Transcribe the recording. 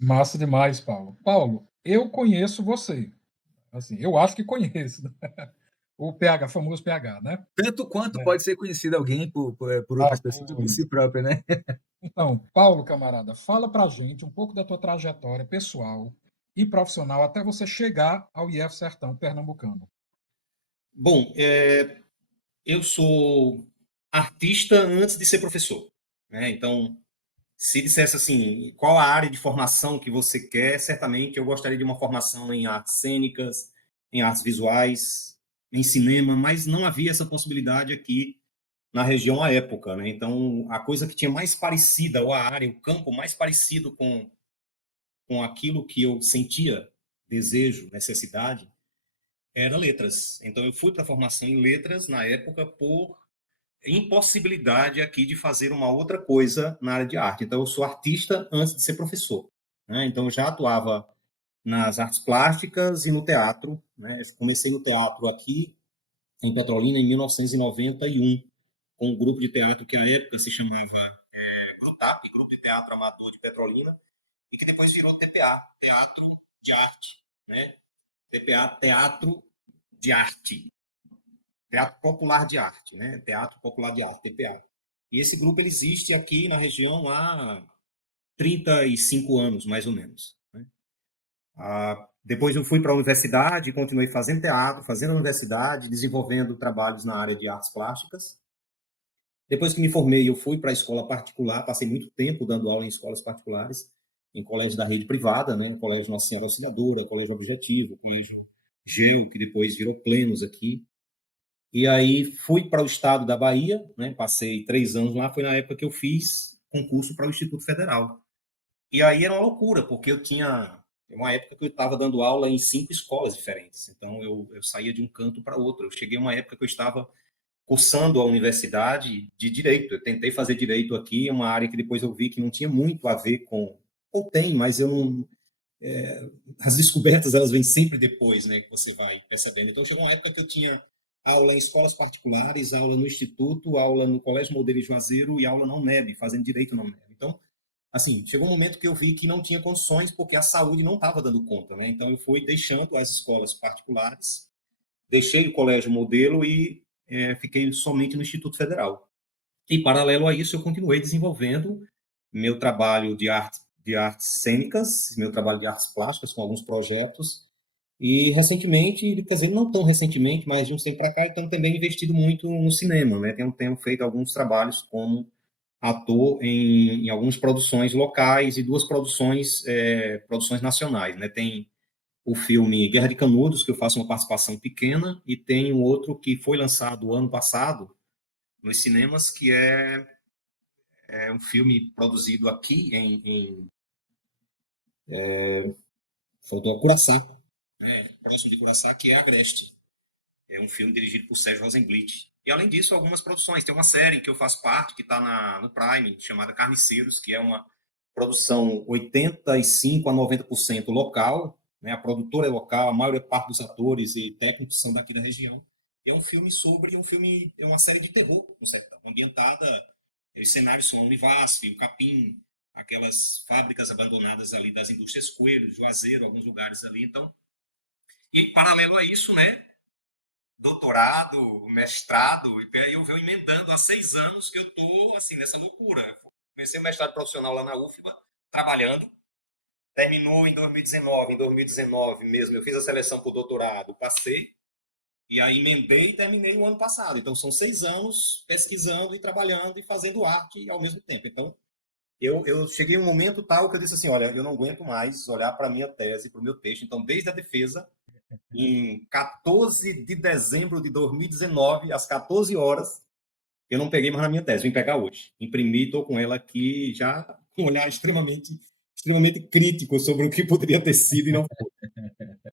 Massa demais, Paulo. Paulo, eu conheço você. Assim, eu acho que conheço, né? O PH, famoso PH, né? Tanto quanto É. pode ser conhecido alguém por Ah, outras pessoas ou por pois. si próprio, né? Então, Paulo, camarada, fala pra gente um pouco da tua trajetória pessoal e profissional até você chegar ao IF Sertão Pernambucano. Bom, eu sou artista antes de ser professor, né? Então, se dissesse assim, qual a área de formação que você quer, certamente eu gostaria de uma formação em artes cênicas, em artes visuais, em cinema, mas não havia essa possibilidade aqui na região à época, né? Então, a coisa que tinha mais parecida, ou a área, o campo mais parecido com aquilo que eu sentia, desejo, necessidade, era letras. Então, eu fui para a formação em letras na época por impossibilidade aqui de fazer uma outra coisa na área de arte. Então, eu sou artista antes de ser professor, né? Então, eu já atuava nas artes plásticas e no teatro, né? Eu comecei no teatro aqui em Petrolina em 1991, com um grupo de teatro que na época se chamava GRUTAP, Grupo de Teatro Amador de Petrolina, e que depois virou TPA, Teatro de Arte, né? TPA, Teatro de Arte, Teatro Popular de Arte, né? Teatro Popular de Arte, TPA. E esse grupo ele existe aqui na região há 35 anos, mais ou menos, né? Depois eu fui para a universidade, continuei fazendo teatro, fazendo universidade, desenvolvendo trabalhos na área de artes plásticas. Depois que me formei, eu fui para a escola particular, passei muito tempo dando aula em escolas particulares, em colégios da rede privada, né? Colégio Nossa Senhora Auxiliadora, Colégio Objetivo, Colégio GEU, que depois virou Plenos aqui. E aí fui para o estado da Bahia, né? Passei 3 anos lá, foi na época que eu fiz concurso para o Instituto Federal. E aí era uma loucura, porque eu tinha uma época que eu estava dando aula em 5 escolas diferentes. Então eu saía de um canto para outro. Eu cheguei a uma época que eu estava cursando a universidade de direito. Eu tentei fazer direito aqui, uma área que depois eu vi que não tinha muito a ver com, ou tem, mas eu não, as descobertas elas vêm sempre depois, né, que você vai percebendo. Então chegou uma época que eu tinha aula em escolas particulares, aula no instituto, aula no Colégio Modelo de Juazeiro e aula na UNEB, fazendo direito na UNEB. Então, assim, chegou um momento que eu vi que não tinha condições porque a saúde não estava dando conta, né? Então eu fui deixando as escolas particulares, deixei o Colégio Modelo e fiquei somente no Instituto Federal. E, paralelo a isso, eu continuei desenvolvendo meu trabalho de artes cênicas, meu trabalho de artes plásticas com alguns projetos. E recentemente, quer dizer, não tão recentemente, mas de um tempo para cá, eu tenho também investido muito no cinema, né? Tenho feito alguns trabalhos como ator em algumas produções locais e duas produções nacionais, né? Tem o filme Guerra de Canudos, que eu faço uma participação pequena, e tem um outro que foi lançado ano passado nos cinemas, que é um filme produzido aqui faltou Curaçá, né, próximo de Curaçá, que é Agreste. É um filme dirigido por Sérgio Rosenblit. E, além disso, algumas produções. Tem uma série que eu faço parte, que está no Prime, chamada Carniceiros, que é uma produção 85% a 90% local, né? A produtora é local, a maior parte dos atores e técnicos são daqui da região. É um filme é uma série de terror no sertão, ambientada, os cenários são a Univasf, o Capim, aquelas fábricas abandonadas ali das indústrias Coelho, Juazeiro, alguns lugares ali. Então, e paralelo a isso, né, doutorado, mestrado, e aí eu venho emendando há 6 anos que eu estou assim, nessa loucura. Comecei o mestrado profissional lá na UFBA, trabalhando, terminou em 2019. Em 2019 mesmo, eu fiz a seleção para o doutorado, passei, e aí emendei e terminei o ano passado. Então, são 6 anos pesquisando e trabalhando e fazendo arte ao mesmo tempo. Então, eu cheguei a um momento tal que eu disse assim, olha, eu não aguento mais olhar para a minha tese, para o meu texto. Então, desde a defesa, em 14 de dezembro de 2019, às 14 horas, eu não peguei mais na minha tese, vim pegar hoje. Imprimi, estou com ela aqui já com um olhar extremamente crítico sobre o que poderia ter sido e não foi.